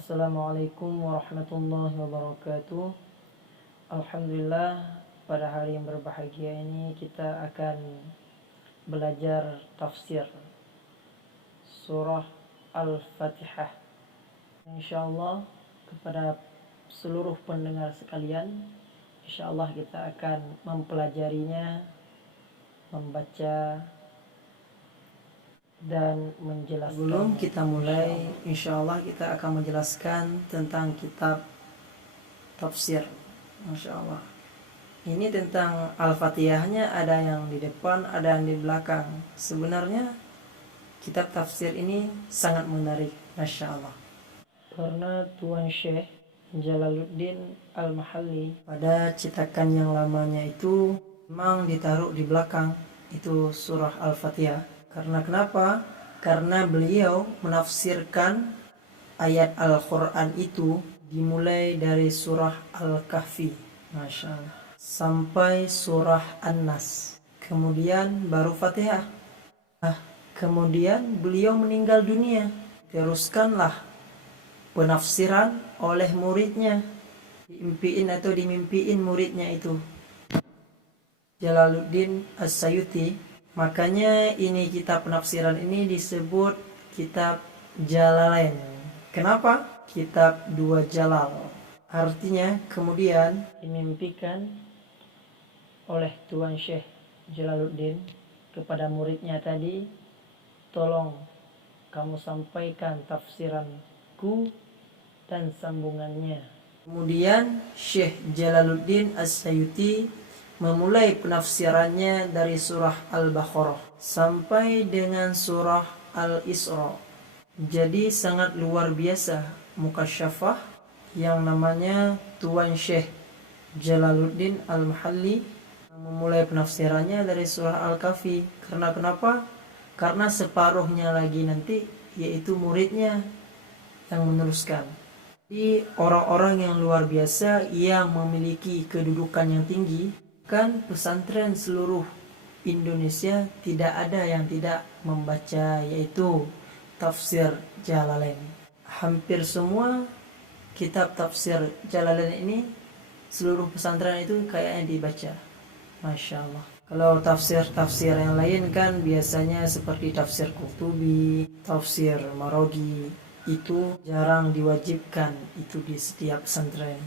Assalamualaikum warahmatullahi wabarakatuh. Alhamdulillah, pada hari yang berbahagia ini kita akan belajar tafsir surah Al-Fatihah. Insyaallah kepada seluruh pendengar sekalian, insyaallah kita akan mempelajarinya, membaca dan menjelaskan. Sebelum kita mulai, insyaallah kita akan menjelaskan tentang kitab tafsir. Masya Allah. Ini tentang Al-Fatihahnya, ada yang di depan, ada yang di belakang. Sebenarnya kitab tafsir ini sangat menarik, Masya Allah. Karena Tuan Syekh Jalaluddin Al-Mahalli pada cetakan yang lamanya itu memang ditaruh di belakang itu surah Al-Fatihah. Karena kenapa? Karena beliau menafsirkan ayat Al-Quran itu dimulai dari surah Al-Kahfi, Masya Allah, sampai surah An-Nas, kemudian baru Fatihah. Kemudian beliau meninggal dunia, teruskanlah penafsiran oleh muridnya, dimimpiin muridnya itu Jalaluddin As-Sayuti. Makanya ini kitab penafsiran ini disebut kitab Jalalain. Kenapa? Kitab dua jalal. Artinya kemudian dimimpikan oleh Tuan Syekh Jalaluddin kepada muridnya tadi, tolong kamu sampaikan tafsiranku dan sambungannya. Kemudian Syekh Jalaluddin As-Sayuti memulai penafsirannya dari surah Al-Baqarah sampai dengan surah Al-Isra. Jadi sangat luar biasa mukasyafah yang namanya Tuan Syekh Jalaluddin Al-Mahalli memulai penafsirannya dari surah Al-Kahfi. Karena kenapa? Karena separuhnya lagi nanti yaitu muridnya yang meneruskan. Jadi orang-orang yang luar biasa yang memiliki kedudukan yang tinggi, kan pesantren seluruh Indonesia tidak ada yang tidak membaca yaitu tafsir Jalalain. Hampir semua kitab tafsir Jalalain ini seluruh pesantren itu kayaknya dibaca. Masya Allah. Kalau tafsir-tafsir yang lain kan biasanya seperti tafsir Qurtubi, tafsir Marogi, itu jarang diwajibkan itu di setiap pesantren.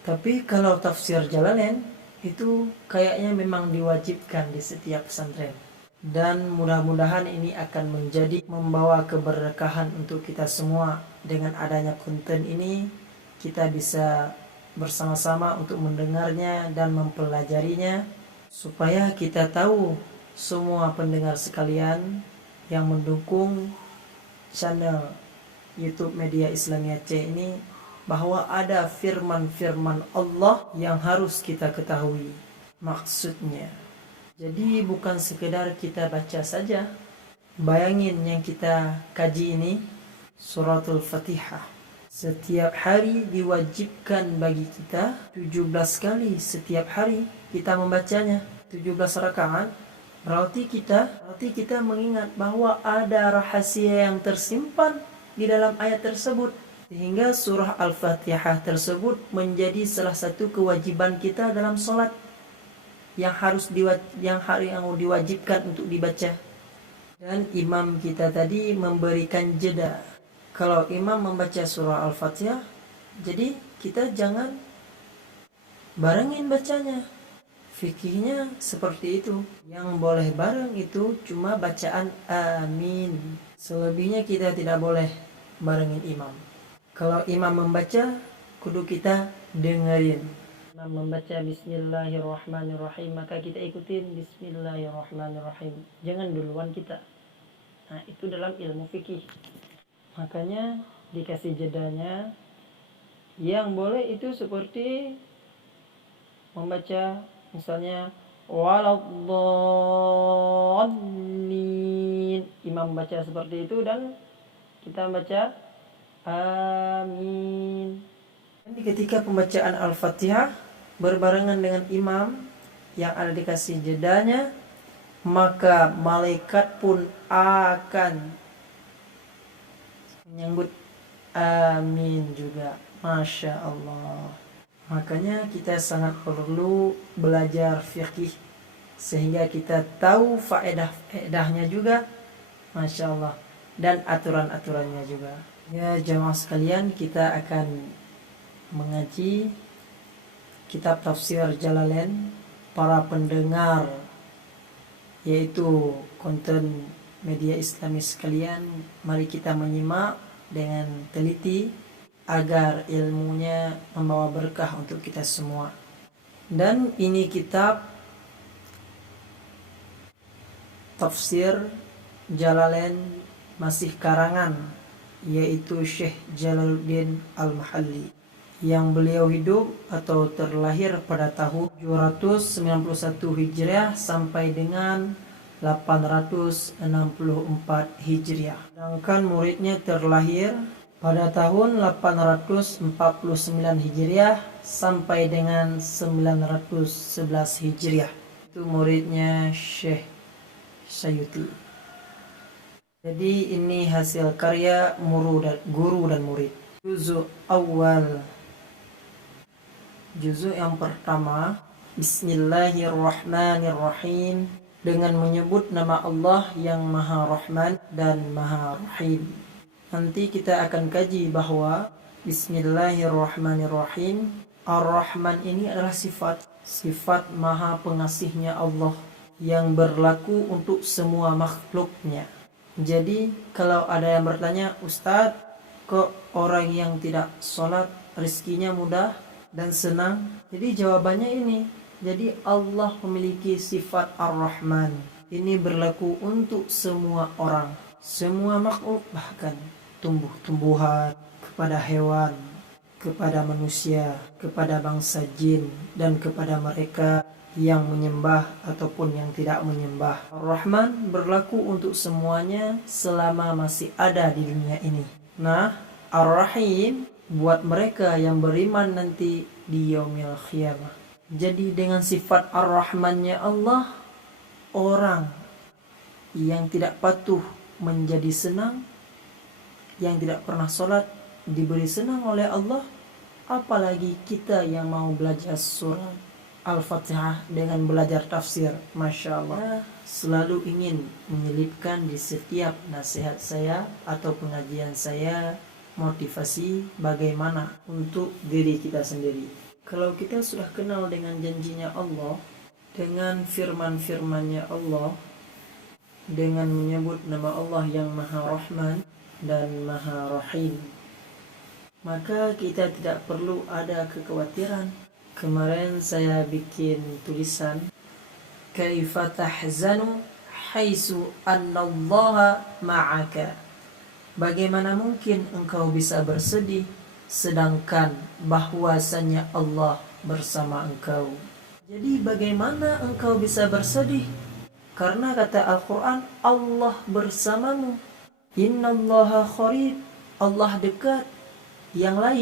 Tapi kalau tafsir Jalalain itu kayaknya memang diwajibkan di setiap pesantren. Dan mudah-mudahan ini akan membawa keberkahan untuk kita semua. Dengan adanya konten ini kita bisa bersama-sama untuk mendengarnya dan mempelajarinya, supaya kita tahu semua pendengar sekalian yang mendukung channel YouTube Media Islamiyah C ini, bahwa ada firman-firman Allah yang harus kita ketahui maksudnya. Jadi bukan sekedar kita baca saja. Bayangin yang kita kaji ini suratul Fatihah. Setiap hari diwajibkan bagi kita 17 kali setiap hari kita membacanya, 17 rakaat. Berarti kita mengingat bahwa ada rahasia yang tersimpan di dalam ayat tersebut, sehingga surah Al-Fatihah tersebut menjadi salah satu kewajiban kita dalam sholat yang diwajibkan untuk dibaca. Dan imam kita tadi memberikan jeda. Kalau imam membaca surah Al-Fatihah, jadi kita jangan barengin bacanya. Fikihnya seperti itu. Yang boleh bareng itu cuma bacaan amin. Selebihnya kita tidak boleh barengin imam. Kalau imam membaca, kudu kita dengerin. Imam membaca Bismillahirrahmanirrahim, maka kita ikutin Bismillahirrahmanirrahim. Jangan duluan kita. Nah, itu dalam ilmu fikih. Makanya dikasih jedanya. Yang boleh itu seperti membaca misalnya waladdallin. Imam membaca seperti itu dan kita membaca amin. Jadi ketika pembacaan Al-Fatihah berbarengan dengan imam yang ada dikasih jedanya, maka malaikat pun akan menyambut Amin juga. Masya Allah. Makanya kita sangat perlu belajar fikih sehingga kita tahu faedah-faedahnya juga. Masya Allah. Dan aturan-aturannya juga. Ya jamaah sekalian, kita akan mengaji kitab tafsir Jalalain. Para pendengar, yaitu konten media Islami sekalian, mari kita menyimak dengan teliti agar ilmunya membawa berkah untuk kita semua. Dan ini kitab tafsir Jalalain masih karangan, yaitu Syekh Jalaluddin Al-Mahalli, yang beliau hidup atau terlahir pada tahun 791 Hijriah sampai dengan 864 Hijriah. Sedangkan muridnya terlahir pada tahun 849 Hijriah sampai dengan 911 Hijriah. Itu muridnya Syekh Sayuti. Jadi ini hasil karya guru dan murid. Juzuk awal. Juzuk yang pertama, Bismillahirrahmanirrahim, dengan menyebut nama Allah yang Maha Rahman dan Maha Rahim. Nanti kita akan kaji bahwa Bismillahirrahmanirrahim, Ar-Rahman ini adalah sifat Maha Pengasihnya Allah yang berlaku untuk semua makhluknya. Jadi kalau ada yang bertanya, Ustadz, kok orang yang tidak sholat rezekinya mudah dan senang? Jadi jawabannya ini. Jadi Allah memiliki sifat Ar-Rahman. Ini berlaku untuk semua orang, semua makhluk, bahkan tumbuh-tumbuhan, kepada hewan, kepada manusia, kepada bangsa jin, dan kepada mereka yang menyembah ataupun yang tidak menyembah. Ar-Rahman berlaku untuk semuanya selama masih ada di dunia ini. Nah, Ar-Rahim buat mereka yang beriman nanti di yaumil qiyamah. Jadi dengan sifat Ar-Rahmannya Allah, orang yang tidak patuh menjadi senang, yang tidak pernah sholat diberi senang oleh Allah. Apalagi kita yang mau belajar surat Al-Fatihah dengan belajar tafsir. Masya Allah, selalu ingin menyelipkan di setiap nasihat saya atau pengajian saya motivasi bagaimana untuk diri kita sendiri. Kalau kita sudah kenal dengan janjinya Allah, dengan firman-firmannya Allah, dengan menyebut nama Allah yang Maha Rahman dan Maha Rahim, maka kita tidak perlu ada kekhawatiran. Kemarin saya bikin tulisan, Kaifa tahzanu haitsu annallaha ma'aka. Bagaimana mungkin engkau bisa bersedih sedangkan bahwasanya Allah bersama engkau? Jadi bagaimana engkau bisa bersedih? Karena kata Al-Quran, Allah bersamamu. Innallaha qarib, Allah dekat. Yang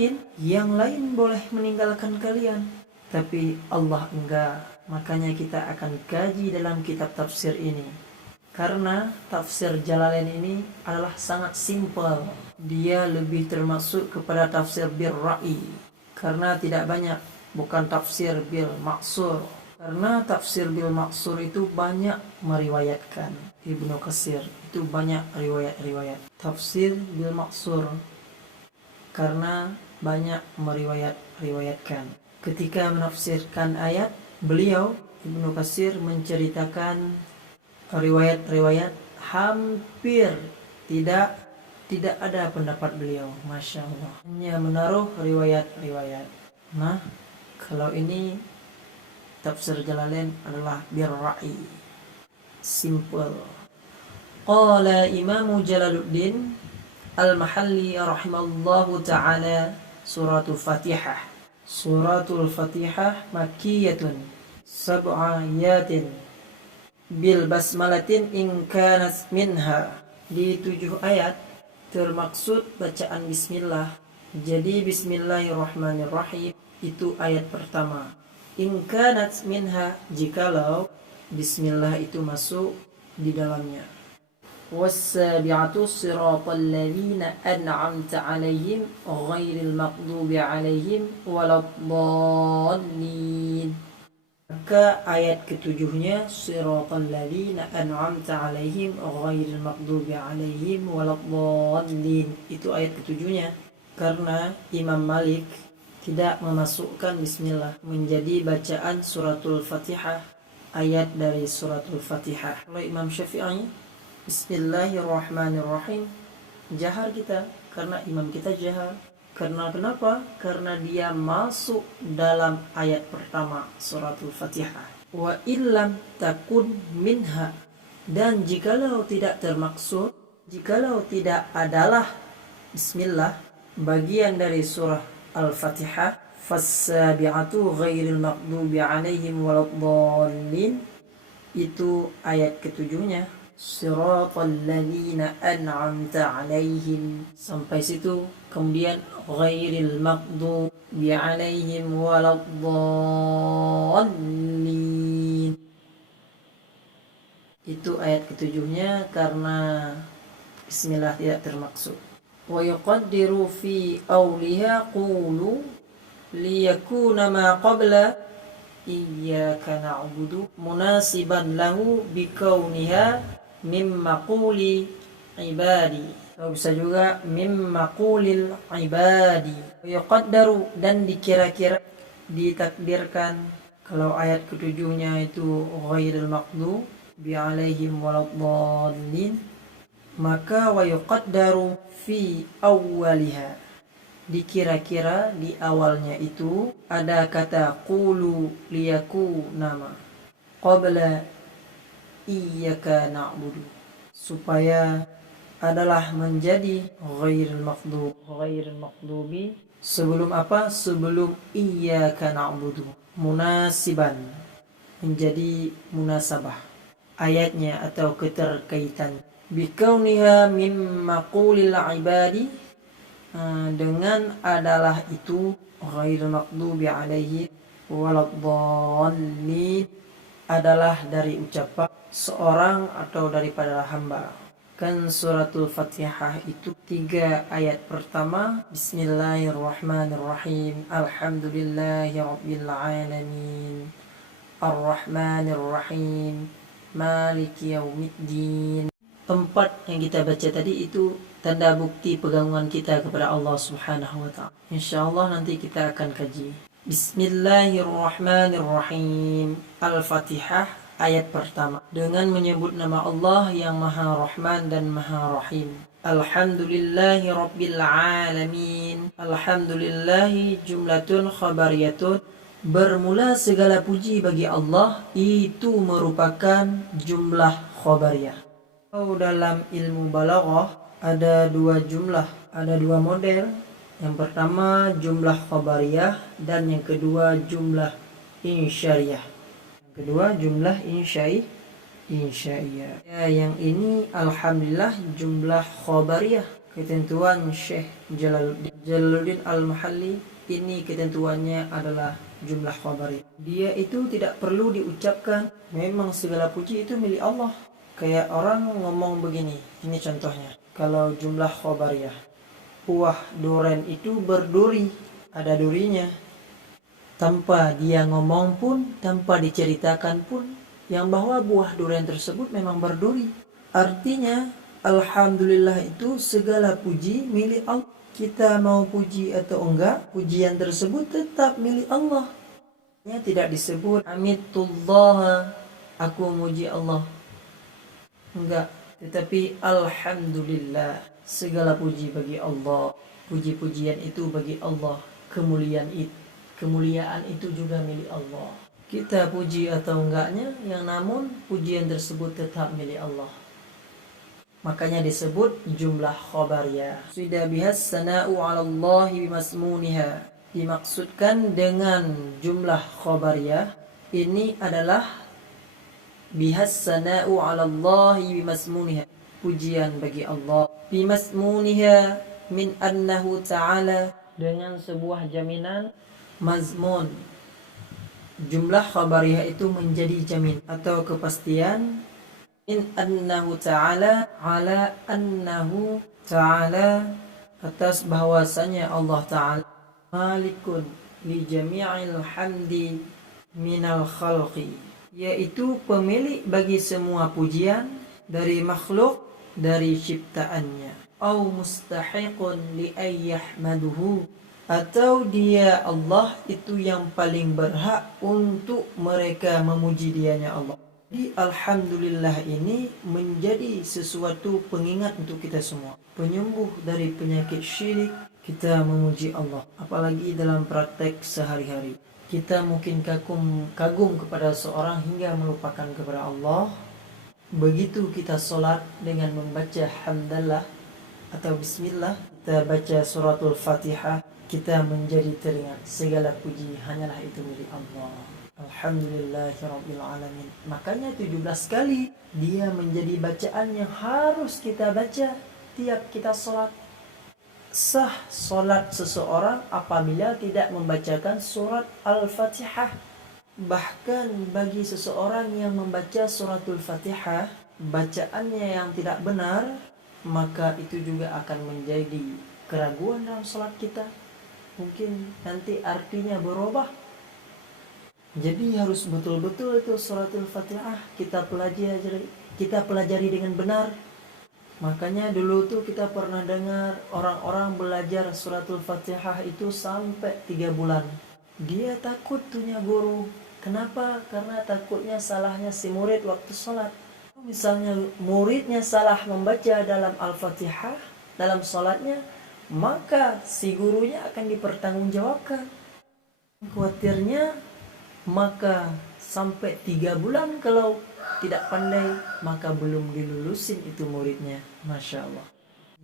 lain boleh meninggalkan kalian, tapi Allah enggak. Makanya kita akan kaji dalam kitab tafsir ini. Karena tafsir Jalalain ini adalah sangat simpel. Dia lebih termasuk kepada tafsir bil ra'i. Karena tidak banyak, bukan tafsir bil maksur. Karena tafsir bil maksur itu banyak meriwayatkan. Ibnu Katsir itu banyak riwayat-riwayat. Tafsir bil maksur karena banyak meriwayatkan. Ketika menafsirkan ayat, beliau Ibnu Katsir menceritakan riwayat-riwayat hampir tidak ada pendapat beliau. Masya Allah, hanya menaruh riwayat-riwayat. Nah, kalau ini tafsir Jalalain adalah birra'i, simple. Qala Imam Jalaluddin Al-Mahalli rahimallahu ta'ala, suratul Fatihah. Suratul Fatihah makkiyatun sab'a ayatin bil basmalatin in kanat minha. Di 7 ayat termaksud bacaan bismillah. Jadi bismillahirrahmanirrahim itu ayat pertama. In kanat minha, jikalau bismillah itu masuk di dalamnya. والسابعة صراط الذين أنعمت عليهم غير المغضوب عليهم ولا الضالين. Maka ayat ketujuhnya siratal ladzina an'amta alaihim ghairil maghdubi alaihim waladdallin. Itu ayat ketujuhnya. Karena Imam Malik tidak memasukkan bismillah menjadi bacaan suratul Fatihah, ayat dari suratul Fatihah. Kalau Imam Syafi'i bismillahirrahmanirrahim, jahar kita karena imam kita jahar. Karena kenapa? Karena dia masuk dalam ayat pertama suratul Fatihah. Wa illam takun minha, dan jikalau tidak termaksud, jikalau tidak adalah bismillah bagian dari surah Al-Fatihah, fassabi'atu ghairil maghdubi alaihim waladdallin, itu ayat ketujuhnya siratal ladzina an'amta alaihim, sampai situ. Kemudian ghairil maghdubi alaihim waladdallin, itu ayat ketujuhnya karena bismillah tidak termaksud. Wa yuqaddiru fi awliha qulu liyakuna ma qabla iyyaka na'budu munasiban lahu bikauniha mimma quli ibadi, atau bisa juga mimma qulil ibadi. Yuqaddaru, dan dikira-kira, ditakdirkan. Kalau ayat ketujuhnya itu ghairil maghdubi alaihim waladdallin, maka wa yuqaddaru fi awwaliha, dikira-kira di awalnya itu ada kata qulu liyakuna qabla iyyaka na'budu, supaya adalah menjadi ghairil maghdubi sebelum apa? Sebelum iyyaka na'budu, munasiban, menjadi munasabah ayatnya atau keterkaitan. Bikauniha mimma qulil ibadi, dengan adalah itu ghairil maghdubi alaihi waladdallin, adalah dari ucapan seorang atau daripada hamba. Kan suratul Fatihah itu 3 ayat pertama bismillahirrahmanirrahim, alhamdulillahi rabbil alamin, arrahmanirrahim, maliki yaumiddin. 4 yang kita baca tadi itu tanda bukti pegangan kita kepada Allah Subhanahu wa taala. Insyaallah nanti kita akan kaji. Bismillahirrahmanirrahim. Al-Fatihah ayat pertama dengan menyebut nama Allah yang Maha Rahman dan Maha Rahim. Alhamdulillahi Rabbil Alamin. Alhamdulillahi jumlatun khabariyatun, bermula segala puji bagi Allah, itu merupakan jumlah khabariyah. Dalam ilmu balaghah ada 2 jumlah, ada 2 model. Yang pertama jumlah khabariyah dan yang kedua jumlah insya'iyah. Yang kedua jumlah insya'iyah. Ya, yang ini alhamdulillah jumlah khabariyah. Ketentuan Syekh Jalaluddin Al-Mahalli, ini ketentuannya adalah jumlah khabariyah. Dia itu tidak perlu diucapkan, memang segala puji itu milik Allah. Kayak orang ngomong begini, ini contohnya. Kalau jumlah khabariyah, buah duren itu berduri, ada durinya. Tanpa dia ngomong pun, tanpa diceritakan pun, yang bahwa buah duren tersebut memang berduri. Artinya, alhamdulillah itu segala puji milik Allah. Kita mau puji atau enggak, pujian tersebut tetap milik Allah. Tidak disebut hamidullah, aku muji Allah. Enggak, tetapi alhamdulillah, segala puji bagi Allah. Puji-pujian itu bagi Allah. Kemuliaan itu juga milik Allah. Kita puji atau enggaknya, yang namun pujian tersebut tetap milik Allah. Makanya disebut jumlah khabariyah. Sudah bihas sana'u 'ala Allah bimasmuniha. Dimaksudkan dengan jumlah khabariyah ini adalah bihas sana'u 'ala Allah bimasmuniha, pujian bagi Allah. Bimasmuniha min annahu ta'ala, dengan sebuah jaminan mazmun. Jumlah khabariyah itu menjadi jamin atau kepastian min annahu ta'ala ala annahu ta'ala, atas bahwasanya Allah Ta'ala malikun li jami'il hamdi minal khalqi, yaitu pemilik bagi semua pujian dari makhluk, dari ciptaannya. Au mustahiqun li ayyahmaduhu, atau dia Allah itu yang paling berhak untuk mereka memuji dianya Allah. Jadi alhamdulillah ini menjadi sesuatu pengingat untuk kita semua, penyembuh dari penyakit syirik. Kita memuji Allah, apalagi dalam praktek sehari-hari. Kita mungkin kagum kepada seorang hingga melupakan kepada Allah. Begitu kita sholat dengan membaca hamdalah atau bismillah, kita baca suratul fatihah, kita menjadi teringat segala puji hanyalah itu milik Allah. Alhamdulillahirabbil alamin. Makanya 17 kali dia menjadi bacaan yang harus kita baca tiap kita sholat. Sah sholat seseorang apabila tidak membacakan surat Al-Fatihah. Bahkan bagi seseorang yang membaca suratul Fatihah, bacaannya yang tidak benar, maka itu juga akan menjadi keraguan dalam sholat kita. Mungkin nanti artinya berubah. Jadi harus betul-betul itu suratul Fatihah kita pelajari dengan benar. Makanya dulu tuh kita pernah dengar orang-orang belajar suratul Fatihah itu sampai 3 bulan. Dia takut punya guru. Kenapa? Karena takutnya salahnya si murid waktu sholat. Misalnya muridnya salah membaca dalam Al-Fatihah dalam sholatnya, maka si gurunya akan dipertanggungjawabkan. Khawatirnya maka sampai 3 bulan kalau tidak pandai, maka belum dilulusin itu muridnya. Masya Allah.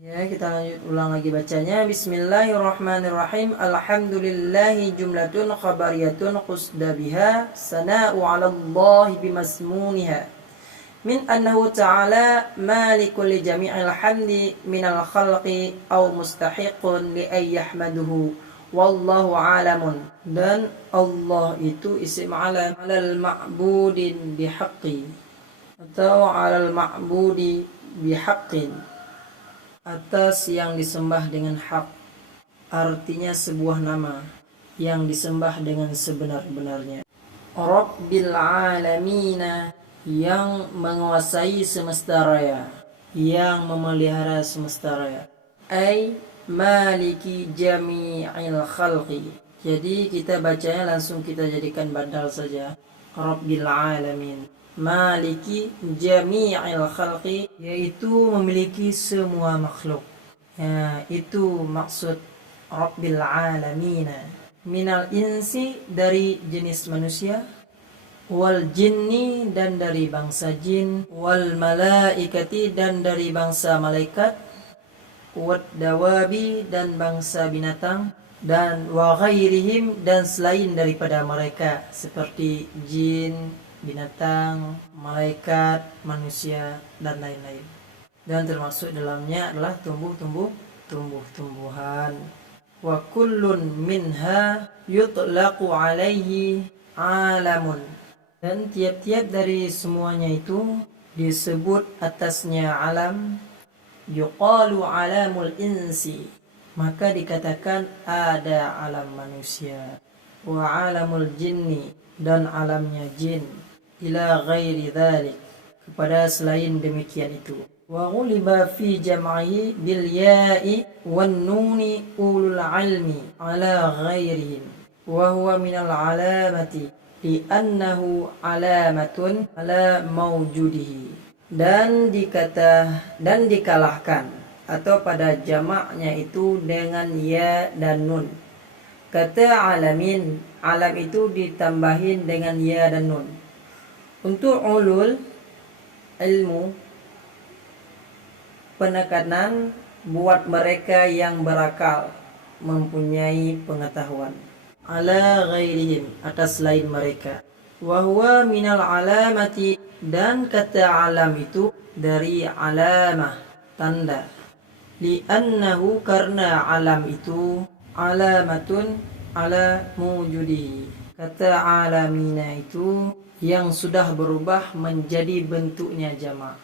Ya, kita lanjut ulang lagi bacanya. Bismillahirrahmanirrahim. Alhamdulillahi jumlatun khabariyatun qusda biha sana'u ala Allah bimasmuniha min annahu ta'ala malikul li jami'il hamdi minal khalqi aw mustahiqun li ayyahmaduhu wallahu alamun. Dan Allah itu isim alam alal ma'budin bihaqqi atau alal ma'budi bihaqqin, atas yang disembah dengan hak. Artinya sebuah nama yang disembah dengan sebenar-benarnya. Rabbil alamina, yang menguasai semesta raya, yang memelihara semesta raya. Ay maliki jami'il khalqi. Jadi kita bacanya langsung kita jadikan badal saja. Rabbil alamin. Maliki jami'il khalqi, yaitu memiliki semua makhluk. Ya, itu maksud Rabbil alamin. Minal insi, dari jenis manusia, wal jinni, dan dari bangsa jin, wal malaikati, dan dari bangsa malaikat, wad dawabi, dan bangsa binatang, dan wa ghairihim, dan selain daripada mereka seperti jin, binatang, malaikat, manusia, dan lain-lain. Dan termasuk dalamnya adalah tumbuh-tumbuhan. Wa kullun minha yutlaqu alaihi alamun. Dan tiap-tiap dari semuanya itu disebut atasnya alam. Yuqalu alamul insi, maka dikatakan ada alam manusia. Wa alamul jinni, dan alamnya jin. Ila ghairi dhalik, kepada selain demikian itu. Wa ghuliba fi jam'i bil ya'i wan nuni ulul ilmi ala ghairihim wa huwa minal alamati li'annahu alamatun ala mawjudihi. Dan dikalahkan atau pada jamaknya itu dengan ya dan nun. Kata alamin, alam itu ditambahin dengan ya dan nun. Untuk ulul ilmu, penekanan buat mereka yang berakal, mempunyai pengetahuan. Ala ghairihim, atas lain mereka. Wa huwa minal alamati, dan kata alam itu dari alamah, tanda. Li'annahu, karena alam itu alamatun ala mujudihi. Kata alamina itu yang sudah berubah menjadi bentuknya jamak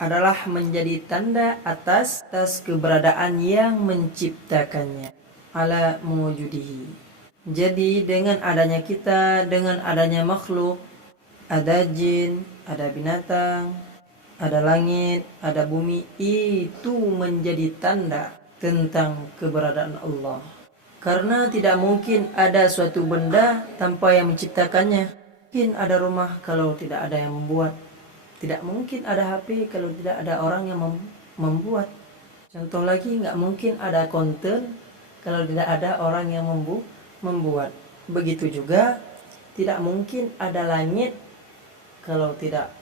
adalah menjadi tanda atas keberadaan yang menciptakannya, ala mewujudihi. Jadi dengan adanya kita, dengan adanya makhluk, ada jin, ada binatang, ada langit, ada bumi, itu menjadi tanda tentang keberadaan Allah. Karena tidak mungkin ada suatu benda tanpa yang menciptakannya. Mungkin ada rumah kalau tidak ada yang membuat. Tidak mungkin ada HP kalau tidak ada orang yang membuat. Contoh lagi, nggak mungkin ada konten kalau tidak ada orang yang membuat. Begitu juga tidak mungkin ada langit kalau tidak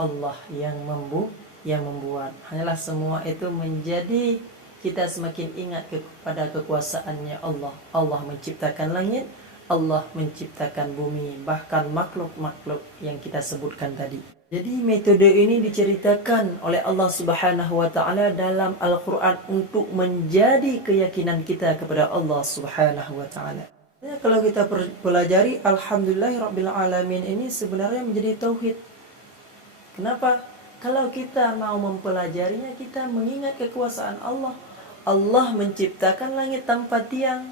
Allah yang membuat. Hanyalah semua itu menjadi kita semakin ingat kepada kekuasaannya Allah. Allah menciptakan langit, Allah menciptakan bumi, bahkan makhluk-makhluk yang kita sebutkan tadi. Jadi metode ini diceritakan oleh Allah Subhanahu wa taala dalam Al-Qur'an untuk menjadi keyakinan kita kepada Allah Subhanahu wa taala. Ya, kalau kita pelajari alhamdulillahirabbil alamin ini sebenarnya menjadi tauhid. Kenapa? Kalau kita mau mempelajarinya, kita mengingat kekuasaan Allah. Allah menciptakan langit tanpa tiang,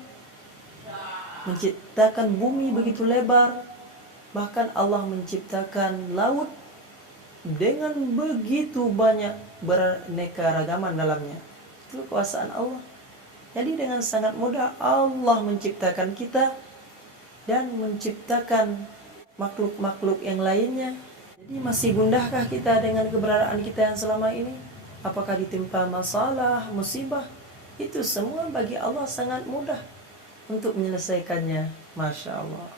menciptakan bumi begitu lebar, bahkan Allah menciptakan laut dengan begitu banyak beraneka ragaman dalamnya. Itu kekuasaan Allah. Jadi dengan sangat mudah Allah menciptakan kita dan menciptakan makhluk-makhluk yang lainnya. Jadi masih gundahkah kita dengan keberadaan kita yang selama ini? Apakah ditimpa masalah, musibah? Itu semua bagi Allah sangat mudah untuk menyelesaikannya. Masya Allah.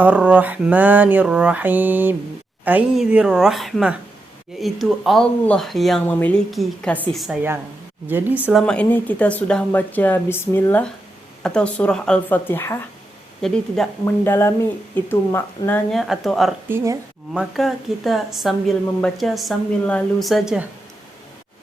Ar-Rahmanir Rahim, Aidzir Rahmah, yaitu Allah yang memiliki kasih sayang. Jadi selama ini kita sudah membaca Bismillah atau surah Al-Fatihah, jadi tidak mendalami itu maknanya atau artinya, maka kita sambil membaca sambil lalu saja.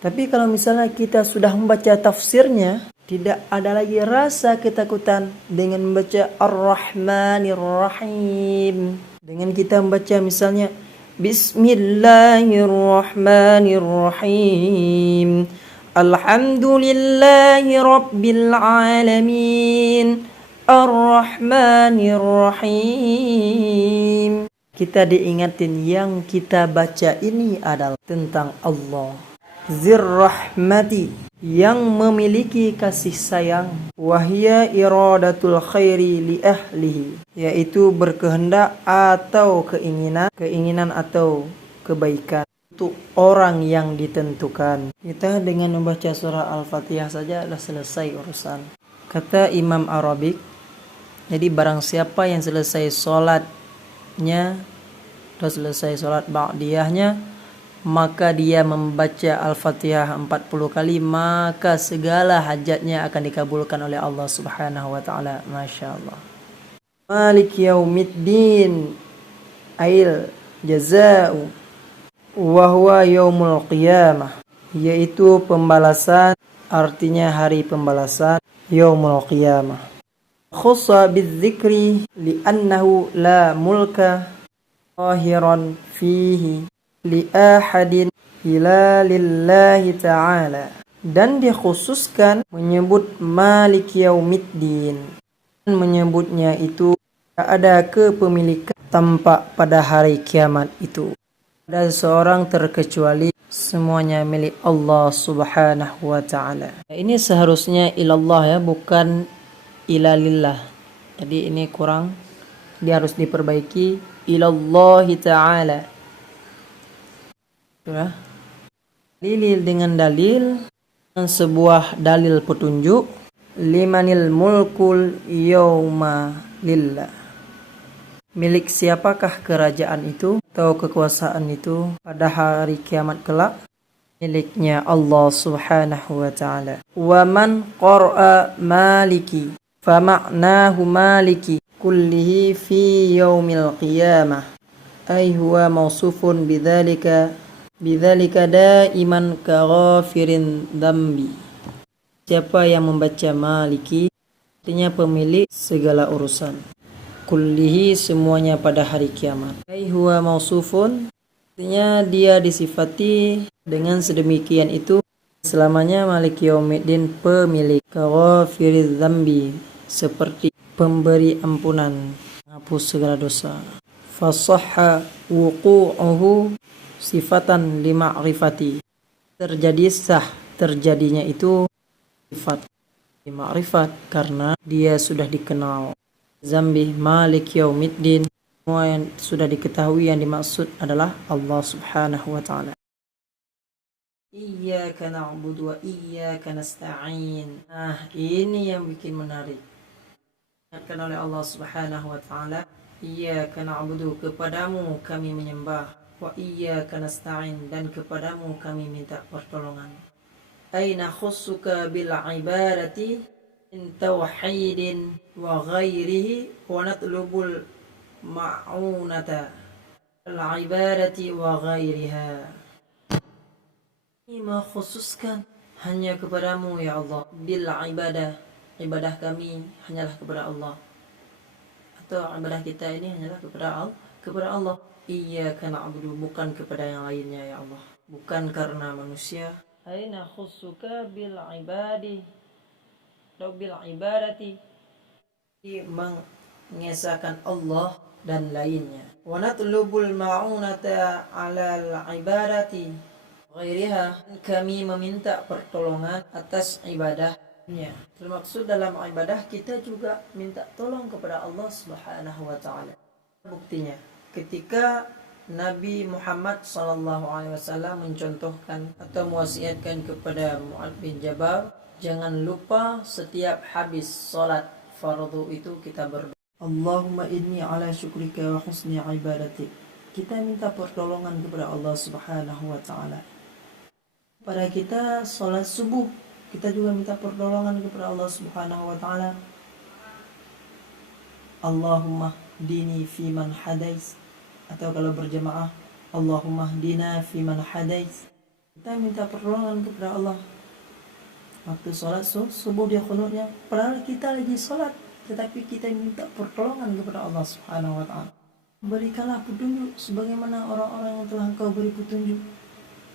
Tapi kalau misalnya kita sudah membaca tafsirnya, tidak ada lagi rasa ketakutan dengan membaca Ar-Rahmanir Rahim. Dengan kita membaca misalnya Bismillahirrahmanirrahim, Alhamdulillahi Rabbil Alamin, Ar-Rahmanir-Rahim. Kita diingatin yang kita baca ini adalah tentang Allah. Zir-Rahmati, yang memiliki kasih sayang. Wahya iradatul khairi li ahlihi, yaitu berkehendak atau keinginan atau kebaikan untuk orang yang ditentukan. Kita dengan membaca surah Al-Fatihah saja sudah selesai urusan. Kata Imam Arabic, jadi barang siapa yang selesai sholatnya, atau selesai sholat ba'diyahnya, maka dia membaca Al-Fatihah 40 kali, maka segala hajatnya akan dikabulkan oleh Allah Subhanahu wa taala. Masya Allah. Malik yaumiddin, ail jaza'u, wa huwa yaumul qiyamah, yaitu pembalasan, artinya hari pembalasan, yaumul qiyamah. Khussa bidzikri li'annahu la mulka zahiran fihi li ahadin ila lillahi ta'ala, dan dikhususkan menyebut Malik Yaumiddin, dan menyebutnya itu tak ada kepemilikan tampak pada hari kiamat itu ada seorang terkecuali, semuanya milik Allah Subhanahu wa ta'ala. Ini seharusnya ilallah ya, bukan ilalillah. Jadi ini kurang, dia harus diperbaiki, ilallahi ta'ala. Sudah. Dalil dengan dalil, dengan sebuah dalil petunjuk. Limanil mulkul yawma lillah, milik siapakah kerajaan itu atau kekuasaan itu pada hari kiamat kelak? Miliknya Allah Subhanahu wa ta'ala. Wa man qara'a maliki fama'nahu maliki kullihi fi yaumil qiyamah, ay huwa mausufun bidzalika daiman ka ghafirin dambi. Siapa yang membaca maliki, artinya pemilik segala urusan. kullihi, semuanya pada hari kiamat. Ai huwa mausufun, artinya dia disifati dengan sedemikian itu selamanya, malik yaumiddin, pemilik, kaghafiriz dzambi, seperti pemberi ampunan, menghapus segala dosa. Fasahha wuqu'uhu sifatan lima'rifati, terjadi sah terjadinya itu sifat ma'rifat karena dia sudah dikenal. Zambi malik yaumiddin, semua yang sudah diketahui, yang dimaksud adalah Allah subhanahu wa ta'ala. Iyyaka na'budu wa iyyaka nasta'in. Nah, ini yang bikin menarik. Dikatakan oleh Allah subhanahu wa ta'ala, iyyaka na'budu, kepadamu kami menyembah, wa iyyaka nasta'in, dan kepadamu kami minta pertolongan. Aina khussuka bil ibadati in tauhidin wa ghairihi wa natlubul ma'unata al ibadati wa ghairiha. Ini mengkhususkan hanya kepadamu ya Allah, bil ibadah, ibadah kami hanyalah kepada Allah, atau ibadah kita ini hanyalah kepada Allah. Iyyaka na'budu, bukan kepada yang lainnya ya Allah, bukan karena manusia. Aina khussuka bil ibadi atau bil ibadati, mengesahkan Allah dan lainnya. Wa natlubul ma'unata 'alal ibadati ghairiha, kami meminta pertolongan atas ibadahnya. Termaksud dalam ibadah kita juga minta tolong kepada Allah subhanahu wa ta'ala. Buktinya ketika Nabi Muhammad SAW mencontohkan atau mewasiatkan kepada Mu'adz bin Jabal, jangan lupa setiap habis sholat fardu itu kita berdoa, Allahumma inni ala syukrika wa husni ibadatik. Kita minta pertolongan kepada Allah subhanahu wa ta'ala. Pada kita sholat subuh, kita juga minta pertolongan kepada Allah subhanahu wa ta'ala. Allahumma dini fi man hadais, atau kalau berjamaah, Allahumma hdina fi man hadais. Kita minta pertolongan kepada Allah. Waktu sholat subuh dia qunutnya, padahal kita lagi sholat, tetapi kita minta pertolongan kepada Allah subhanahu wa ta'ala. Berikanlah petunjuk sebagaimana orang-orang yang telah Engkau beri petunjuk.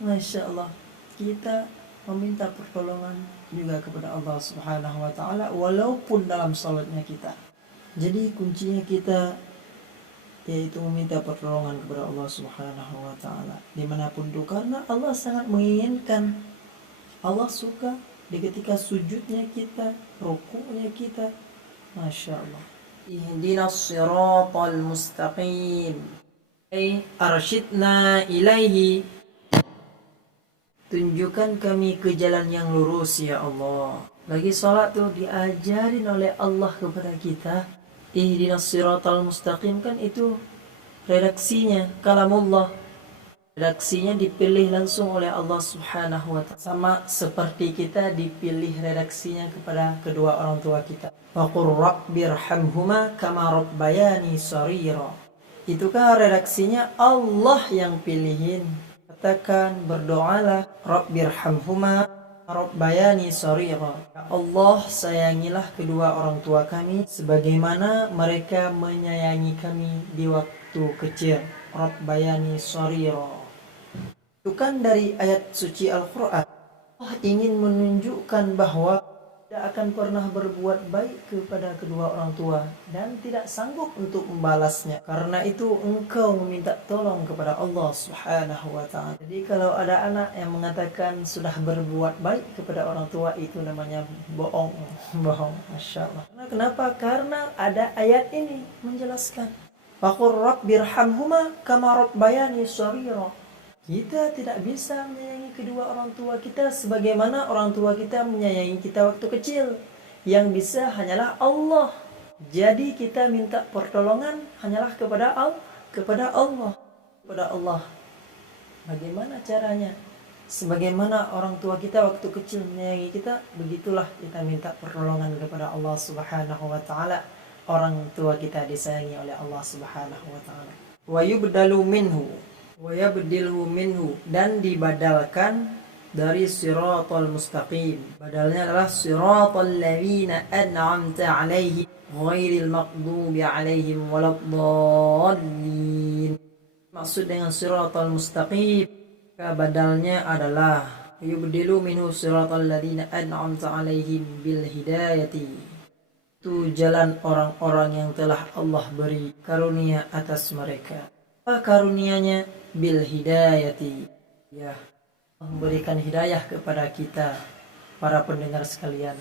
Masya Allah, kita meminta pertolongan juga kepada Allah subhanahu wa ta'ala walaupun dalam sholatnya kita. Jadi kuncinya kita yaitu meminta pertolongan kepada Allah subhanahu wa ta'ala dimanapun itu, karena Allah sangat menginginkan, Allah suka di ketika sujudnya kita, rukuknya kita. Masya Allah. Ihdinas siratal mustaqim, ay arsyidna ilaihi, tunjukkan kami ke jalan yang lurus ya Allah. Lagi sholat tuh diajarin oleh Allah kepada kita, ihdinas siratal mustaqim, kan itu redaksinya kalamullah, redaksinya dipilih langsung oleh Allah subhanahu wa ta'ala, sama seperti kita dipilih redaksinya kepada kedua orang tua kita. Wa qur rabbirhamhuma kama rabbayani shaghira, itu kan redaksinya Allah yang pilihin. Katakan, berdoalah, rabbirhamhuma rabbayani shaghira, ya Allah sayangilah kedua orang tua kami sebagaimana mereka menyayangi kami di waktu kecil. Rabbayani shaghira itu kan dari ayat suci Al-Quran. Allah ingin menunjukkan bahwa tidak akan pernah berbuat baik kepada kedua orang tua dan tidak sanggup untuk membalasnya. Karena itu engkau meminta tolong kepada Allah subhanahu wa ta'ala. Jadi kalau ada anak yang mengatakan sudah berbuat baik kepada orang tua, itu namanya bohong. Masya Allah. Kenapa? Karena ada ayat ini menjelaskan, faqur rabbirhamhuma kama rabbayani shaghira. Kita tidak bisa menyayangi kedua orang tua kita sebagaimana orang tua kita menyayangi kita waktu kecil. Yang bisa hanyalah Allah. Jadi kita minta pertolongan hanyalah kepada Allah. Bagaimana caranya? Sebagaimana orang tua kita waktu kecil menyayangi kita, begitulah kita minta pertolongan kepada Allah subhanahu wa ta'ala. Orang tua kita disayangi oleh Allah subhanahu wa ta'ala. Wa yubdalu minhu, wa yabdilhu minhu, dan dibadalkan dari siratal mustaqim. Badalnya adalah siratal ladzina an'amta 'alaihim ghairil maghdubi 'alaihim waladdallin. Maksud dengan siratal mustaqim, badalnya adalah yubdilu minhu siratal ladzina an'amta 'alaihim bil hidayati. Itu jalan orang-orang yang telah Allah beri karunia atas mereka. Apa karunianya? Bil hidayati, ya, memberikan hidayah kepada kita, para pendengar sekalian.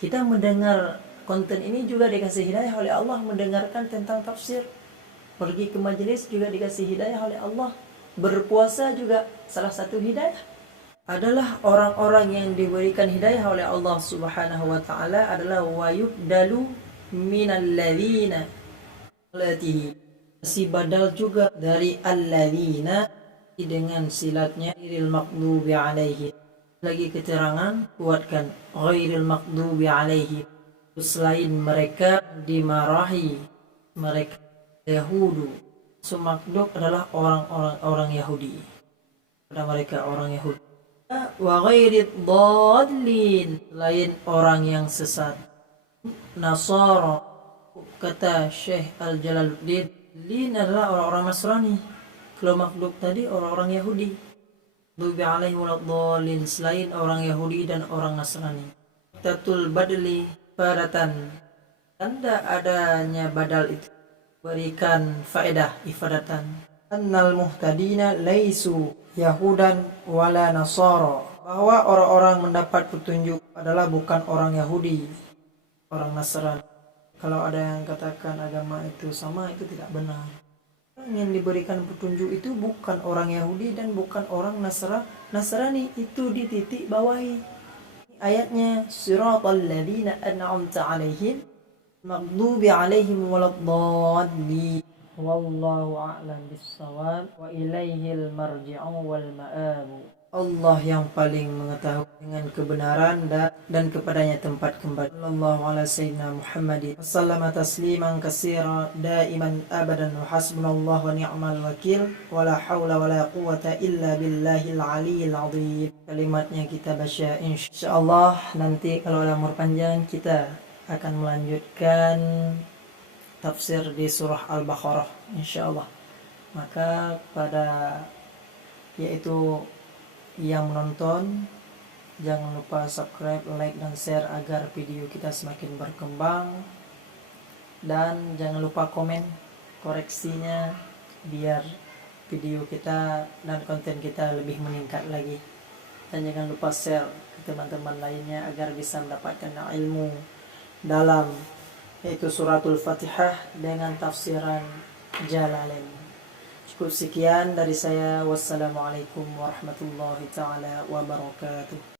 Kita mendengar konten ini juga dikasih hidayah oleh Allah, mendengarkan tentang tafsir, pergi ke majelis juga dikasih hidayah oleh Allah, berpuasa juga salah satu hidayah. Adalah orang-orang yang diberikan hidayah oleh Allah Subhanahu wa taala adalah wa yubdalu minal ladzina latihi, si badal juga dari alladzina dengan silatnya ghairil maghdubi alaihi. Lagi keterangan kuatkan ghairil maghdubi alaihi, selain mereka dimarahi, mereka Yahudu. Makdub adalah orang-orang Yahudi, pada mereka orang Yahudi. Wa ghairid dhallin, selain orang yang sesat. Nasara, kata Syekh Al-Jalaluddin, lin adalah orang-orang Nasrani. Kalau makhluk tadi orang-orang Yahudi. Dubi alaihi waladhdallin, selain orang Yahudi dan orang Nasrani. Tatul badli padatan, tanda adanya badal itu berikan faedah ifadatan. Annal muhtadina laisu yahudan wala nasara, bahwa orang-orang mendapat petunjuk adalah bukan orang Yahudi, orang Nasrani. Kalau ada yang katakan agama itu sama, itu tidak benar. Yang diberikan petunjuk itu bukan orang Yahudi dan bukan orang Nasrani, itu dititik bawahi. Ayatnya siratal ladzina an'amta 'alaihim maghdubi 'alaihim waladdallin. Wallahu a'lam bissawab wa ilaihil marji'u wal ma'ab. Allah yang paling mengetahui dengan kebenaran dan kepadanya tempat kembali. Sallallahu ala sayyidina Muhammadin sallama tasliman katsira daiman abadan wa hasbunallahu wa ni'mal wakil wa la haula wa la quwwata illa billahil aliyyil azim. Kalimatnya kita baca insyaallah. Nanti kalau ada umur panjang kita akan melanjutkan tafsir di surah Al-Baqarah insyaallah. Maka pada yaitu yang menonton, jangan lupa subscribe, like, dan share agar video kita semakin berkembang. Dan jangan lupa komen koreksinya biar video kita dan konten kita lebih meningkat lagi. Dan jangan lupa share ke teman-teman lainnya agar bisa mendapatkan ilmu dalam yaitu suratul Fatihah dengan tafsiran Jalalain. Cukup sekian dari saya. Wassalamualaikum warahmatullahi taala wabarakatuh.